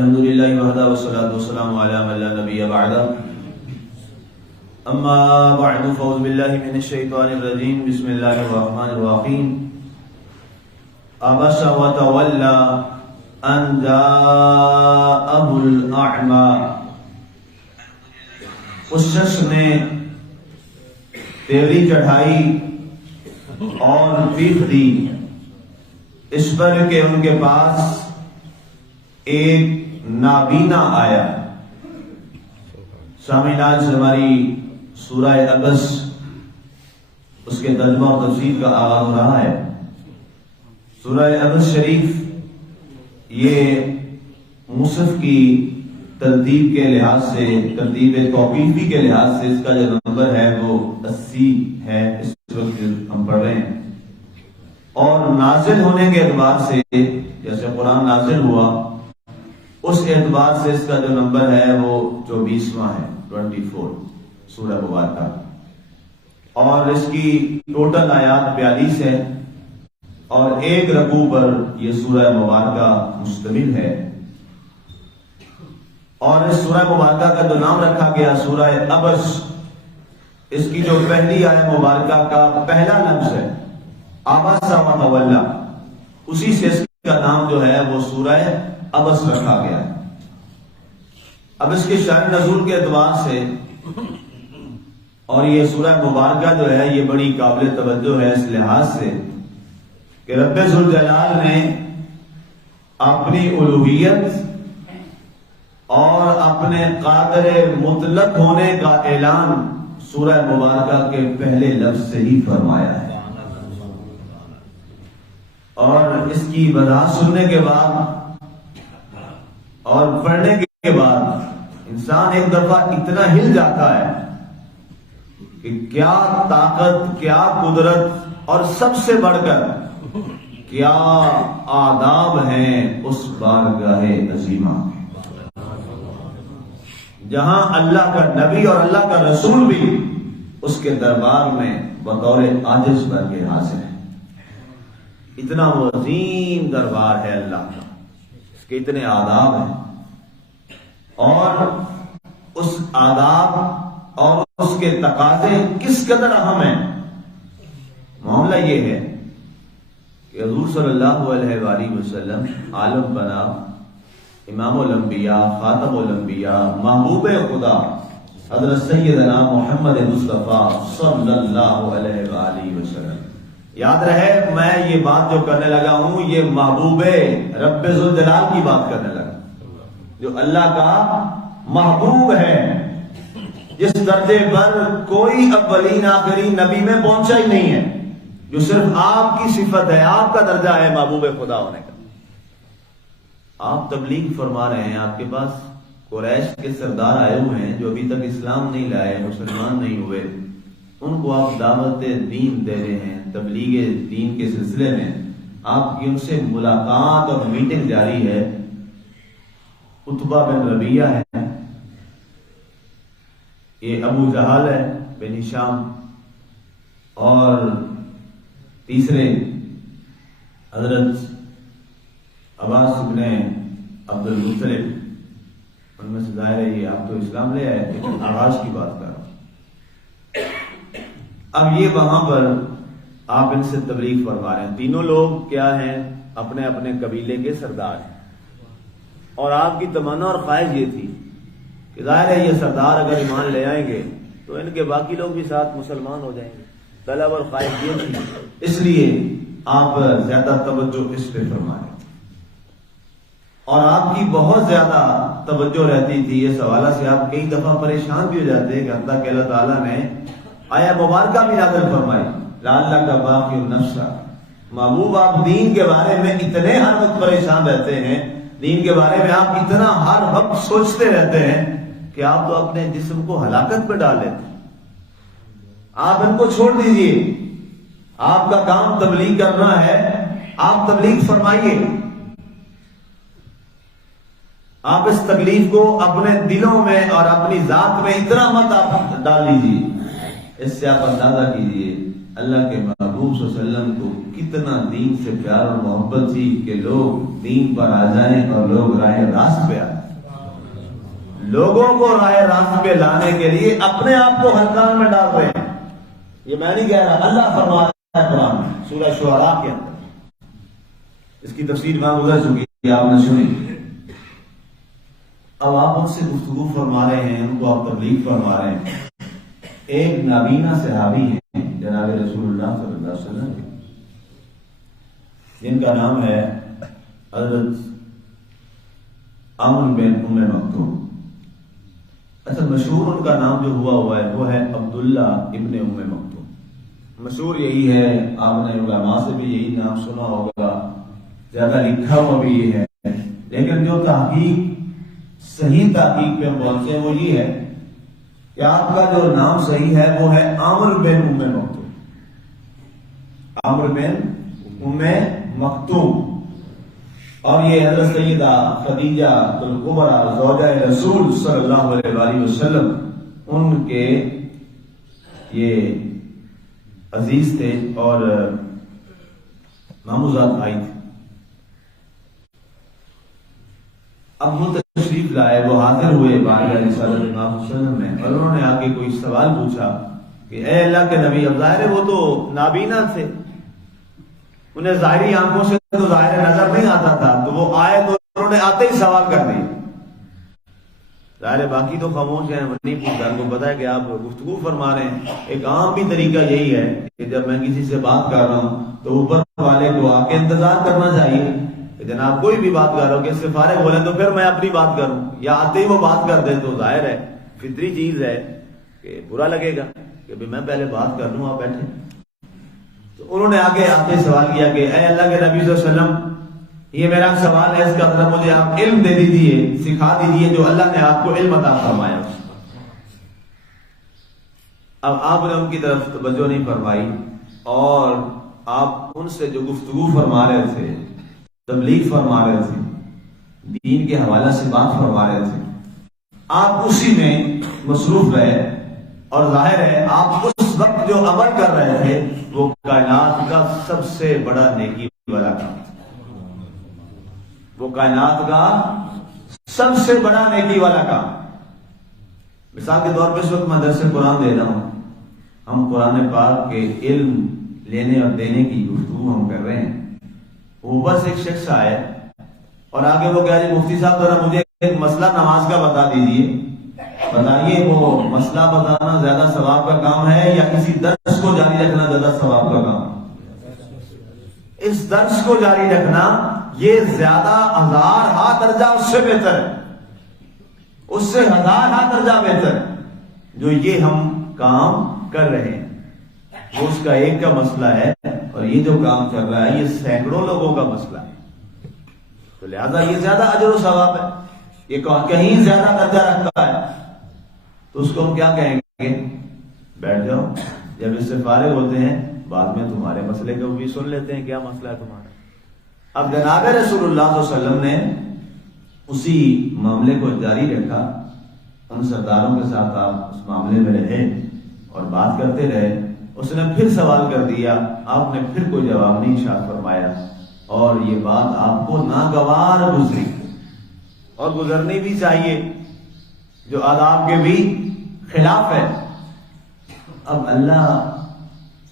الحمد للہ وحدہ والصلاة والسلام علی من لا نبی بعدہ اما بعد فاعوذ باللہ من الشیطان الرجیم بسم اللہ الرحمن الرحیم عبس وتولی ان جاءہ الاعمی اس شخص نے تیوری چڑھائی اور پیٹھ دی اس پر کہ ان کے پاس ایک نابینا آیا۔ سامعین، آج ہماری سورہ عبس اس کے ترجمہ اور تفسیر کا آغاز ہو رہا ہے۔ سورہ عبس شریف یہ مصحف کی ترتیب کے لحاظ سے، ترتیب توقیفی کے لحاظ سے اس کا جو نمبر ہے وہ 80 ہے، اس وقت ہم پڑھ رہے ہیں، اور نازل ہونے کے اعتبار سے جیسے قرآن نازل ہوا اس اعتبار سے اس کا جو نمبر ہے وہ 24واں ہے، 24 سورہ مبارکہ، اور اس کی ٹوٹل آیات 42 ہے اور ایک رکوع پر یہ سورہ مبارکہ مشتمل ہے۔ اور اس سورہ مبارکہ کا جو نام رکھا گیا سورہ عبس، اس کی جو پہلی آیت مبارکہ کا پہلا لفظ ہے عبس وتولی، اسی سے اس کا نام جو ہے وہ سورہ عبس رکھا گیا ہے۔ اب اس کے شان نزول کے اعتبار سے اور یہ سورہ مبارکہ جو ہے یہ بڑی قابل توجہ ہے اس لحاظ سے کہ رب ذوالجلال نے اپنی الوہیت اور اپنے قادر مطلق ہونے کا اعلان سورہ مبارکہ کے پہلے لفظ سے ہی فرمایا ہے، اور اس کی وضاحت سننے کے بعد اور پڑھنے کے بعد انسان ایک دفعہ اتنا ہل جاتا ہے کہ کیا طاقت، کیا قدرت اور سب سے بڑھ کر کیا آداب ہیں اس بارگاہ عظیمہ، جہاں اللہ کا نبی اور اللہ کا رسول بھی اس کے دربار میں بطور عاجز بن کے حاضر ہے۔ اتنا وہ عظیم دربار ہے اللہ کا، اس کے اتنے آداب ہیں، اور اس آداب اور اس کے تقاضے کس قدر اہم ہیں۔ معاملہ یہ ہے کہ حضور صلی اللہ علیہ وآلہ وسلم عالم بنا، امام الانبیاء، خاتم الانبیاء، محبوب خدا حضرت سیدنا محمد مصطفیٰ صلی اللہ علیہ وآلہ وسلم۔ یاد رہے میں یہ بات جو کرنے لگا ہوں یہ محبوب رب ذوالجلال کی بات کرنے لگا، جو اللہ کا محبوب ہے، جس درجے پر کوئی اولین آخرین نبی میں پہنچا ہی نہیں ہے، جو صرف آپ کی صفت ہے، آپ کا درجہ ہے محبوب خدا ہونے کا۔ آپ تبلیغ فرما رہے ہیں، آپ کے پاس قریش کے سردار آئے ہوئے ہیں جو ابھی تک اسلام نہیں لائے، مسلمان نہیں ہوئے، ان کو آپ دعوت دین دے رہے ہیں، تبلیغ دین کے سلسلے میں آپ کی ان سے ملاقات اور میٹنگ جاری ہے۔ عتبہ بن ربیعہ ہے، یہ ابو جہل ہے بن ہشام، اور تیسرے حضرت عباس بن عبد المطلب، ان میں سے ظاہر ہے یہ آپ تو اسلام لے آئے، لیکن آغاز کی بات کر رہا ہوں۔ اب یہ وہاں پر آپ ان سے تبلیغ فرما رہے ہیں، تینوں لوگ کیا ہیں؟ اپنے اپنے قبیلے کے سردار ہیں، اور آپ کی تمنا اور خواہش یہ تھی کہ ظاہر ہے یہ سردار اگر ایمان لے آئیں گے تو ان کے باقی لوگ بھی ساتھ مسلمان ہو جائیں گے، طلب اور خواہش یہ تھی، اس لیے آپ زیادہ توجہ اس پہ فرمائیں، اور آپ کی بہت زیادہ توجہ رہتی تھی اس حوالہ سے آپ کئی دفعہ پریشان بھی ہو جاتے ہیں کہ حتیٰ کہ اللہ تعالیٰ نے آیا مبارکہ بھی نازل فرمائی، لعلک باقی النفس۔ محبوب آپ دین کے بارے میں اتنے ہر وقت پریشان رہتے ہیں، دین کے بارے میں آپ اتنا ہر وقت سوچتے رہتے ہیں کہ آپ تو اپنے جسم کو ہلاکت پہ ڈال لیتے ہیں۔ آپ ان کو چھوڑ دیجئے، آپ کا کام تبلیغ کرنا ہے، آپ تبلیغ فرمائیے، آپ اس تکلیف کو اپنے دلوں میں اور اپنی ذات میں اتنا مت آپ ڈال لیجیے۔ اس سے آپ اندازہ کیجئے اللہ کے محبوب صلی اللہ علیہ وسلم کو کتنا دین سے پیار اور محبت تھی کہ لوگ دین پر آ جائیں اور لوگ راہ راست پہ آئیں. لوگوں کو راہ راست پہ لانے کے لیے اپنے آپ کو ہلکان میں ڈال رہے ہیں. یہ میں نہیں کہہ رہا، اللہ فرما رہا ہے قرآن میں سورہ شعراء کے اندر. اس کی تفسیر وہاں گزر چکی ہے، آپ نے سنی. اب آپ ان سے گفتگو فرما رہے ہیں، ان کو آپ تبلیغ فرما رہے ہیں. ایک نابینا صحابی ہیں جناب رسول اللہ صلی اللہ علیہ وسلم، جن کا نام ہے حضرت عمرو بن ام مکتوم. اچھا، مشہور ان کا نام جو ہوا ہے وہ ہے عبداللہ ابن ام مکتوم. مشہور یہی ہے، آپ نے علماء سے بھی یہی نام سنا ہوگا، زیادہ لکھا ہوا بھی یہ ہے. لیکن جو تحقیق، صحیح تحقیق پہ ہم پہنچے ہیں وہ یہ ہے کہ آپ کا جو نام صحیح ہے وہ ہے عامر بن ام مکتوم. عامر بن ام مکتوم. اور یہ حضرت سیدہ خدیجہ الکبریٰ زوجہ رسول صلی اللہ علیہ وآلہ وسلم ان کے یہ عزیز تھے اور ماموزاد بھائی تھے. اب وہ تشریف لائے، وہ حاضر ہوئے بارگاہ رسالت اللہ صلی اللہ علیہ وسلم میں، اور انہوں نے آ کے کوئی سوال پوچھا کہ اے اللہ کے نبی، اب ظاہر ہے وہ تو نابینا تھے، انہیں ظاہری آنکھوں سے تو ظاہر نظر نہیں آتا تھا، تو وہ آئے تو انہوں نے آتے ہی سوال کر دیا. ظاہر باقی تو خاموش ہیں، نہیں پوچھا. ان کو پتا ہے کہ آپ گفتگو فرما رہے ہیں. ایک عام بھی طریقہ یہی ہے کہ جب میں کسی سے بات کر رہا ہوں تو اوپر والے کو آ کے انتظار کرنا چاہیے کہ جناب کوئی بھی بات کر رہا ہو کہ اس سے فارغ بولیں تو پھر میں اپنی بات کروں، یا آتے ہی وہ بات کر دیں تو ظاہر ہے فطری چیز ہے کہ برا لگے گا کہ میں پہلے بات کر لوں، آپ بیٹھے. تو انہوں نے آگے آتے سوال کیا کہ اے اللہ کے نبی صلی اللہ علیہ وسلم، یہ میرا سوال ہے، اس کا مطلب مجھے آپ علم دے دیجیے، سکھا دیجیے جو اللہ نے آپ کو علم عطا فرمایا. اب آپ نے ان کی طرف توجہ نہیں فرمائی اور آپ ان سے جو گفتگو فرما رہے تھے، تبلیغ فرما رہے تھے، دین کے حوالے سے بات فرما رہے تھے، آپ اسی میں مصروف رہے. اور ظاہر ہے آپ اس وقت جو عمل کر رہے تھے وہ کائنات کا سب سے بڑا نیکی والا کام تھا. وہ کائنات کا سب سے بڑا نیکی والا کام. مثال کے طور پہ اس وقت میں درس قرآن دے رہا ہوں، ہم قرآن پاک کے علم لینے اور دینے کی گفتگو ہم کر رہے ہیں. اوپر سے ایک شخص آئے اور آگے وہ کہا جی مفتی صاحب ذرا مجھے ایک مسئلہ نماز کا بتا دیجیے. بتائیے وہ مسئلہ بتانا زیادہ ثواب کا کام ہے یا کسی درس کو جاری رکھنا زیادہ ثواب کا کام؟ اس درس کو جاری رکھنا یہ زیادہ 1000 درجہ اس سے بہتر ہے، اس سے 1000 درجہ بہتر ہے جو یہ ہم کام کر رہے ہیں. وہ اس کا ایک کا مسئلہ ہے اور یہ جو کام چل رہا ہے یہ سینکڑوں لوگوں کا مسئلہ ہے. تو لہذا یہ زیادہ اجر و ثواب ہے، یہ کہیں زیادہ درجہ رکھتا ہے. تو اس کو ہم کیا کہیں گے؟ بیٹھ جاؤ، جب اس سے فارغ ہوتے ہیں بعد میں تمہارے مسئلے کو بھی سن لیتے ہیں، کیا مسئلہ ہے تمہارا. اب جناب رسول اللہ صلی اللہ علیہ وسلم نے اسی معاملے کو جاری رکھا. ان سرداروں کے ساتھ آپ اس معاملے میں رہے اور بات کرتے رہے. اس نے پھر سوال کر دیا، آپ نے پھر کوئی جواب نہیں ارشاد فرمایا، اور یہ بات آپ کو ناگوار گزری اور گزرنی بھی چاہیے، جو آداب کے بھی خلاف ہے. اب اللہ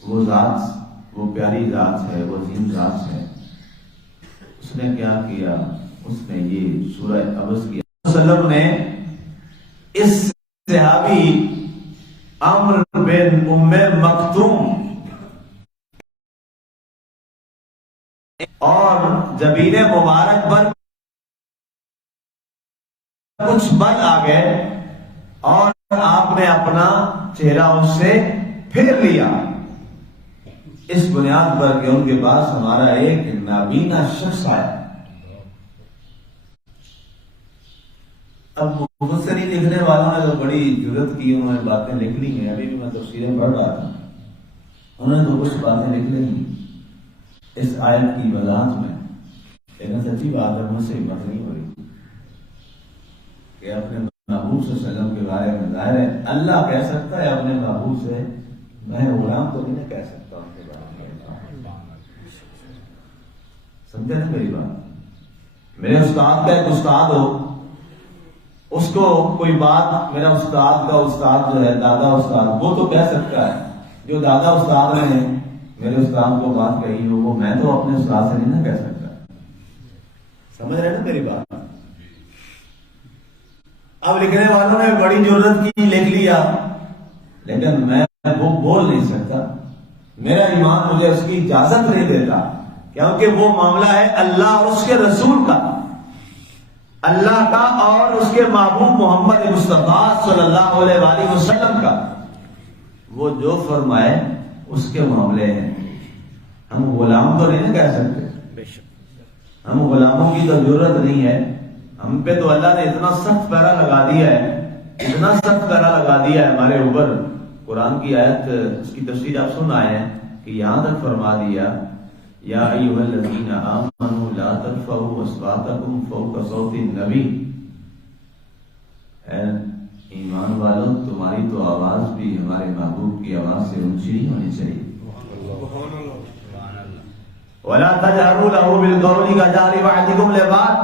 وہ ذات، وہ پیاری ذات ہے، وہ عظیم ذات ہے. اس نے کیا کیا؟ اس نے یہ سورہ عبس کیا. وسلم نے اس صحابی عمرو بن ام مکتوم اور جبین مبارک پر کچھ بل آ گئے اور آپ نے اپنا چہرہ اس سے پھیر لیا، اس بنیاد پر کہ ان کے پاس ہمارا ایک نابینا شخص آیا. اب مفسرین لکھنے والوں نے تو بڑی جرت کی، انہوں نے باتیں لکھ لی ہیں. ابھی بھی میں تفسیریں پڑھ رہا تھا، انہوں نے تو کچھ باتیں لکھ لی اس آیت کی وضاحت میں. لیکن سچی بات ہے مجھ سے ہمت نہیں ہو رہی کہ اپنے محبوب صلی اللہ علیہ وسلم کے بارے میں ظاہر ہے اللہ کہہ سکتا ہے اپنے محبوب سے، میں غلام تو نہیں کہہ سکتا سمجھے نا میری بات؟ میرے استاد کا ایک استاد ہو، اس کو کوئی بات میرا استاد کا استاد جو ہے دادا استاد وہ تو کہہ سکتا ہے، جو دادا استاد نے میرے استاد کو بات کہی ہو وہ میں تو اپنے استاد سے نہیں نا کہہ سکتا. سمجھ رہے نا میری بات؟ اب لکھنے والوں نے بڑی جرت کی، لکھ لیا، لیکن میں وہ بول نہیں سکتا. میرا ایمان مجھے اس کی اجازت نہیں دیتا، کیونکہ وہ معاملہ ہے اللہ اور اس کے رسول کا، اللہ کا اور اس کے محبوب محمد مصطفیٰ صلی اللہ علیہ وآلہ وسلم کا. وہ جو فرمائے اس کے معاملے ہیں. ہم غلام تو نہیں نا کہہ سکتے، ہم غلاموں کی تو ضرورت نہیں ہے. ہم پہ تو اللہ نے اتنا سخت پیرا لگا دیا ہے، اتنا سخت پیرا لگا دیا ہے ہمارے اوپر. قرآن کی آیت اس کی تفسیر آپ سن آئے ہیں کہ یہاں تک فرما دیا یا ایھا الذین آمنوا لا ترفعوا اصواتکم فوق صوت النبی. اے ایمان والوں تمہاری تو آواز بھی ہمارے محبوب کی آواز سے اونچی نہیں ہونی چاہیے. وَلَا تَجْهَرُوا لَهُ بِالْقَوْلِ كَجَهْرِ بَعْضِكُمْ لِبَعْضٍ.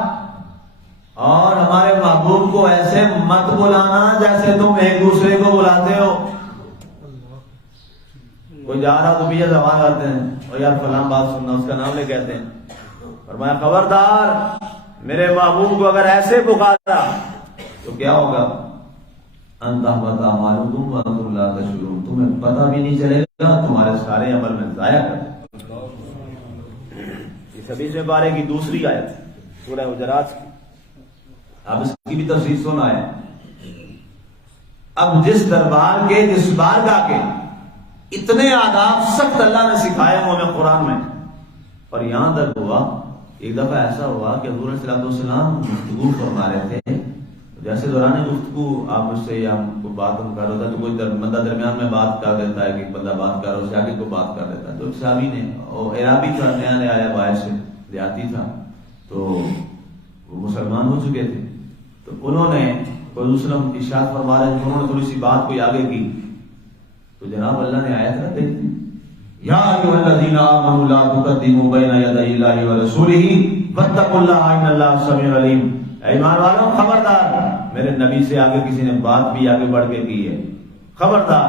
اور ہمارے محبوب کو ایسے مت بلانا جیسے تم ایک دوسرے کو بلاتے ہو. کوئی جا رہا تو پیچھے سوال آتے ہیں اور یار فلاں بات سننا، اس کا نام لے کہتے ہیں. فرمایا خبردار میرے محبوب کو اگر ایسے پکارا تو کیا ہوگا؟ ان تحبط اعمالکم وانتم لا تشعرون. تمہیں پتہ بھی نہیں چلے گا، تمہارے سارے عمل میں ضائع کر دیں. یہ 26ویں پارے کی دوسری آیت سورہ حجرات کی. اب اس کی بھی تفسیر سنا ہے. اب جس دربار کے، جس بارگاہ کے اتنے آداب سخت اللہ نے سکھائے ہوں ہمیں قرآن میں، اور یہاں تک ہوا ایک دفعہ ایسا ہوا کہ حضور صلی اللہ علیہ وسلم گفتگو فرما رہے تھے. جیسے دوران گفتگو آپ مجھ سے یا کوئی بات ہم کر رہا تھا تو کوئی بندہ درمیان میں بات کر دیتا ہے کہ بندہ بات کر رہا ہے، اس سے آگے کو بات کر دیتا ہے. تو صحابی نے، اور عرابی تھا، نیا نیا آیا باہر سے، دیہاتی تھا، تو وہ مسلمان ہو چکے تھے. تو انہوں نے کوئی دوسرا ارشاد فرما رہے تھے، انہوں نے تھوڑی سی بات کوئی آگے کی تو جناب اللہ نے آیت رکھ دی یا ایھا الذین آمنوا لا تقدموا بین یدی اللہ ورسولہ واتقوا اللہ ان اللہ سمیع علیم. ایمان والوں خبردار میرے نبی سے آگے کسی نے بات بھی آگے بڑھ کے کی ہے، خبردار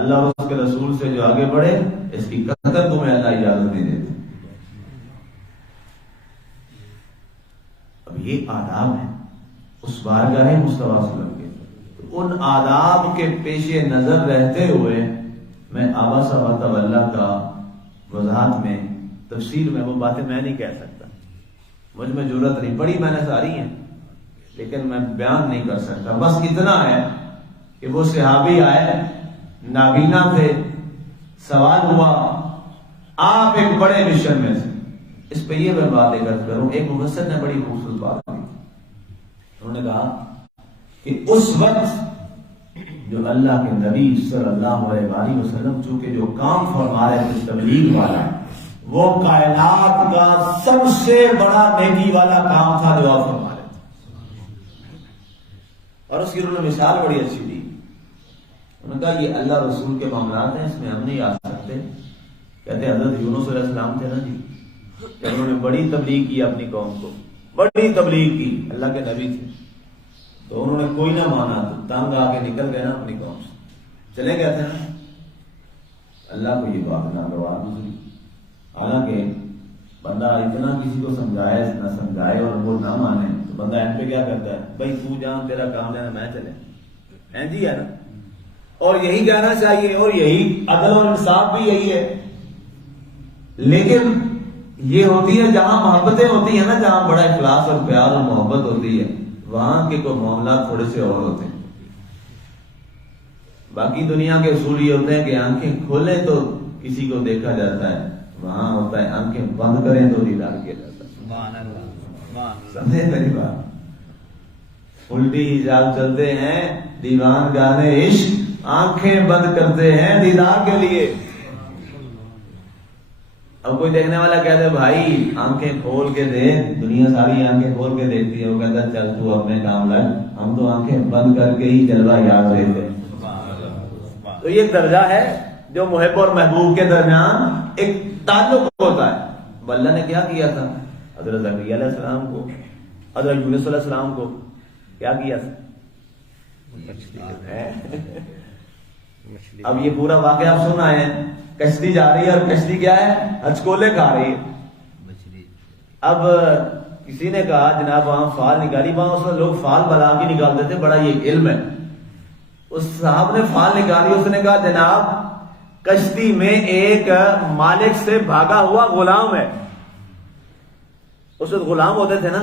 اللہ اور اس کے رسول سے جو آگے بڑھے اس کی قطع تمہیں اللہ اجازت نہیں دیتے. اب یہ آداب ہیں اس بارگاہ مصطفیٰ صلی اللہ علیہ وسلم کے. تو ان آداب کے پیش نظر رہتے ہوئے میں آبا صاحب اللہ کا وضاحت میں، تفسیر میں وہ باتیں میں نہیں کہہ سکتا، مجھ میں ضرورت نہیں پڑی، میں نے ساری ہیں لیکن میں بیان نہیں کر سکتا. بس اتنا ہے کہ وہ صحابی آئے، نابینا تھے، سوال ہوا، آپ ایک بڑے مشن میں تھے. اس پہ یہ میں بات عرض کروں. ایک مفسر نے بڑی خوبصورت بات کی. انہوں نے کہا کہ اس وقت جو اللہ کے نبی صلی اللہ علیہ وآلہ وسلم چونکہ جو کام فرما رہے تھے تبلیغ والا، وہ کائنات کا سب سے بڑا نیکی والا کام تھا جو آپ فرما رہے تھے. اور اس کی انہوں نے مثال بڑی اچھی دی. انہوں نے کہا یہ اللہ رسول کے معاملات ہیں، اس میں ہم نہیں آ سکتے. کہتے ہیں حضرت یونس علیہ السلام تھے نا جی، کہ انہوں نے بڑی تبلیغ کی اپنی قوم کو، بڑی تبلیغ کی، اللہ کے نبی تھے، تو انہوں نے کوئی نہ مانا تو تنگ آ کے نکل گئے نا اپنی قوم سے، چلے گئے تھے نا. اللہ کو یہ بات ناگوار گزری. حالانکہ بندہ اتنا کسی کو سمجھائے نہ سمجھائے اور وہ نہ مانے تو بندہ ان پہ کیا کرتا ہے، بھائی تو جان تیرا کام لینا میں چلے، ہیں جی ہے نا. اور یہی کہنا چاہیے اور یہی عدل اور انصاف بھی یہی ہے. لیکن یہ ہوتی ہے جہاں محبتیں ہوتی ہیں نا، جہاں بڑا اخلاص اور پیار اور محبت ہوتی ہے، وہاں کے کوئی معاملات تھوڑے سے اور ہوتے ہیں. باقی دنیا کے اصول یہ ہوتے ہیں کہ آنکھیں کھولیں تو کسی کو دیکھا جاتا ہے، وہاں ہوتا ہے آنکھیں بند کریں تو دیدار کیا جاتا ہے. سمجھے میری بات؟ الٹی حجاب چلتے ہیں، دیوان گانے عشق، آنکھیں بند کرتے ہیں دیدار کے لیے. اب کوئی دیکھنے والا کہتے بھائی آنکھیں کھول کے دیکھ، دنیا ساری آنکھیں کھول کے دیکھتی ہے، وہ کہتا چل تو اپنے کام لگ، ہم تو آنکھیں بند کر کے ہی جلوہ یاد رہتے. تو یہ ایک درجہ ہے جو محب اور محبوب کے درمیان ایک تعلق ہوتا ہے. اللہ نے کیا کیا تھا حضرت زکریا علیہ السلام کو، حضرت یونس علیہ السلام کو کیا کیا؟ اب یہ پورا واقعہ آپ سن آئے ہیں، کشتی جا رہی ہے اور کشتی کیا ہے؟ ہچکولے کھا رہی ہے۔ اب کسی نے کہا جناب وہاں فال نکالی، وہاں اس میں لوگ فال بلا کے نکالتے تھے، بڑا یہ علم ہے۔ اس صاحب نے فال نکالی، اس نے کہا جناب کشتی میں ایک مالک سے بھاگا ہوا غلام ہے۔ اس وقت غلام ہوتے تھے نا،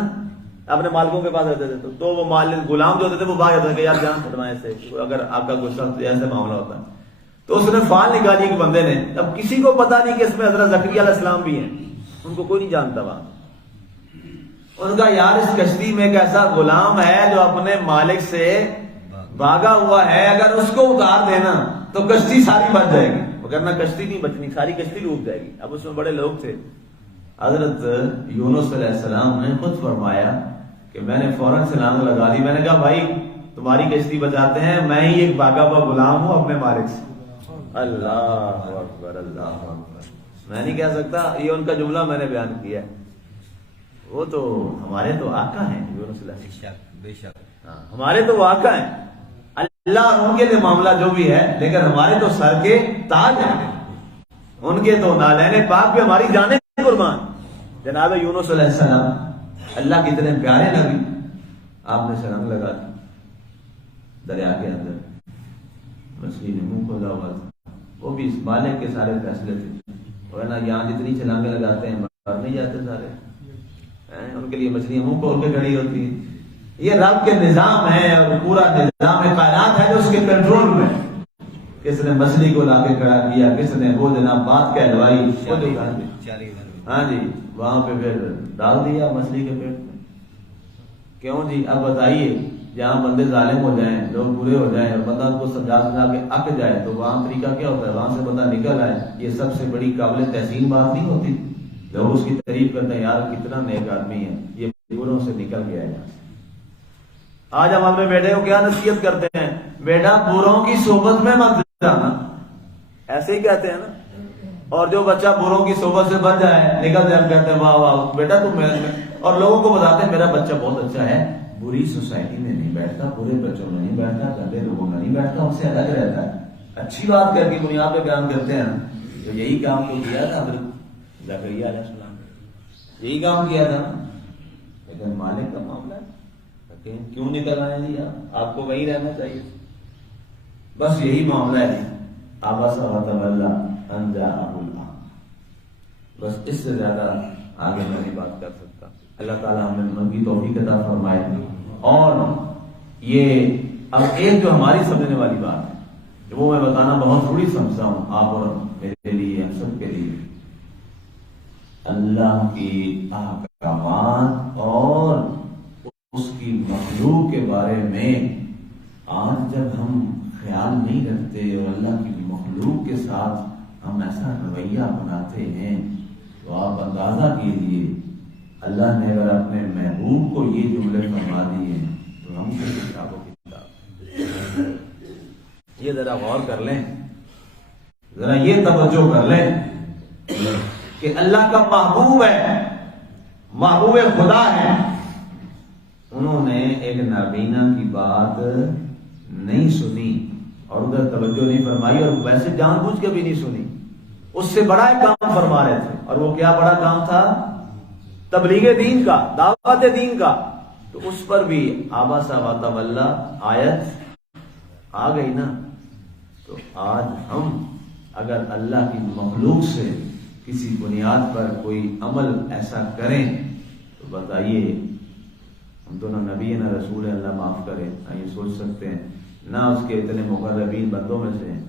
اپنے مالکوں کے پاس رہتے تھے، تو وہ مالک غلام جو ہوتے تھے وہ بھاگ جاتے تھے کہ یار جان چھڑوائیں سے، اگر آپ کا کوئی سخت ایسا معاملہ ہوتا ہے۔ تو اس نے فال نکالی ایک بندے نے، اب کسی کو پتا نہیں کہ اس میں حضرت زکریا علیہ السلام بھی ہیں، ان کو کوئی نہیں جانتا وہاں۔ ان کا یار اس کشتی میں ایک ایسا غلام ہے جو اپنے مالک سے بھاگا ہوا ہے، اگر اس کو اتار دینا تو کشتی ساری بچ جائے گی، وگرنہ کشتی نہیں بچنی، ساری کشتی ڈوب جائے گی۔ اب اس میں بڑے لوگ تھے، حضرت یونس علیہ السلام نے خود فرمایا کہ میں نے فوراً چھلانگ لگا دی، میں نے کہا بھائی تمہاری کشتی بچاتے ہیں، میں ہی ایک بھاگا ہوا غلام ہوں اپنے مالک سے۔ اللہ اکبر اللہ اکبر، میں نہیں کہہ سکتا، یہ ان کا جملہ میں نے بیان کیا ہے۔ وہ تو ہمارے تو آقا ہیں یونس علیہ السلام، بے شک ہاں، ہمارے تو وہ آقا ہیں، اللہ اور ان کے لیے معاملہ جو بھی ہے، لیکن ہمارے تو سر کے تاج ہیں، ان کے تو نالین پاک پہ ہماری جانیں قربان۔ جناب یونس علیہ السلام اللہ کے اتنے پیارے نبی، آپ نے چھلانگ لگا دی دریا کے اندر، مچھلی نے منہ کھولا ہوا تھا، وہ بھی اس مالک کے سارے فیصلے تھے، ورنہ یہاں جتنی چھلانگیں لگاتے ہیں مر نہیں جاتے سارے، ان کے لیے مچھلیاں منہ کھول کے کھڑی ہوتی ہیں۔ یہ رب کے نظام ہے، اور پورا نظام کائنات ہے جو اس کے کنٹرول میں۔ کس نے مچھلی کو لا کے کھڑا کیا، کس نے وہ جناب بات کہلوائی، ہاں جی وہاں پہ پھر ڈال دیا مچھلی کے پیٹ میں۔ کیوں جی؟ اب بتائیے، جہاں بندے ظالم ہو جائیں، لوگ برے ہو جائیں، اور بندہ کو سمجھا سمجھا کے اک جائے، تو وہاں طریقہ کیا ہوتا ہے؟ وہاں سے بندہ نکل آئے، یہ سب سے بڑی قابل تحسین بات نہیں ہوتی؟ لوگ اس کی تعریف کرتے ہیں، یار کتنا نیک آدمی ہے، یہ بروں سے نکل گیا ہے۔ آج ہم اپنے بیٹے کو کیا نصیحت کرتے ہیں؟ بیٹا بروں کی صحبت میں مت جانا، ایسے ہی کہتے ہیں نا۔ اور جو بچہ بروں کی صحبت سے بچ جائے، نکل جائے، ہم کہتے ہیں واہ واہ بیٹا تم، اور لوگوں کو بتاتے ہیں میرا بچہ بہت اچھا ہے، بری سوسائٹی میں نہیں بیٹھتا، برے بچوں میں نہیں بیٹھتا، گندے لوگوں میں نہیں بیٹھتا، ان سے الگ رہتا ہے۔ اچھی بات کر کے بنیاد پہ بیان کرتے ہیں، تو یہی کام تو کیا تھا حضرت زکریا علیہ السلام نے، یہی کام کیا تھا نا۔ لیکن مالک کا معاملہ ہے، کیوں نکل آئے جی آپ کو وہیں رہنا چاہیے، بس یہی معاملہ ہے۔ عبس وتولى ان جاءه الأعمى، بس اس سے زیادہ آگے میں نہیں بات کر سکتا۔ اللہ تعالیٰ ہمیں منگی توفیق عطا فرمائے۔ اور یہ اب ایک جو ہماری سمجھنے والی بات ہے، وہ میں بتانا بہت ضروری سمجھتا ہوں آپ اور میرے لیے، ہم سب کے لیے، اللہ کی احکامات اور اس کی مخلوق کے بارے میں آج جب ہم خیال نہیں رکھتے اور اللہ کی مخلوق کے ساتھ ہم ایسا رویہ بناتے ہیں، تو آپ اندازہ کیجیے اللہ نے اگر اپنے محبوب کو یہ جملے فرما دیے تو ہم سے کتابوں کی کتاب۔ یہ ذرا غور کر لیں، ذرا یہ توجہ کر لیں کہ اللہ کا محبوب ہے، محبوب خدا ہے، انہوں نے ایک نابینا کی بات نہیں سنی اور ادھر توجہ نہیں فرمائی، اور ویسے جان بوجھ کے بھی نہیں سنی، اس سے بڑا ایک کام فرما رہے تھے، اور وہ کیا بڑا کام تھا؟ تبلیغ دین کا، دعوت دین کا۔ تو اس پر بھی عبس وتولى آیت آ گئی نا۔ تو آج ہم اگر اللہ کی مخلوق سے کسی بنیاد پر کوئی عمل ایسا کریں تو بتائیے ہم تو نہ نبی نہ رسول ہے، اللہ معاف کرے، نہ یہ سوچ سکتے ہیں، نہ اس کے اتنے مقربین بندوں میں سے ہیں،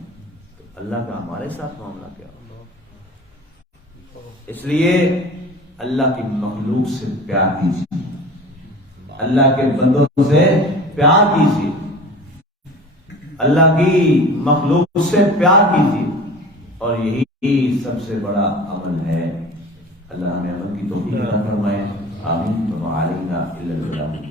تو اللہ کا ہمارے ساتھ معاملہ کیا ہوگا؟ اس لیے اللہ کی مخلوق سے پیار کیجیے، اللہ کے بندوں سے پیار کیجیے، اللہ کی مخلوق سے پیار کیجیے، اور یہی سب سے بڑا عمل ہے۔ اللہ ہمیں عمل کی توفیق عطا فرمائے، آمین۔ وعلینا الا البلاغ۔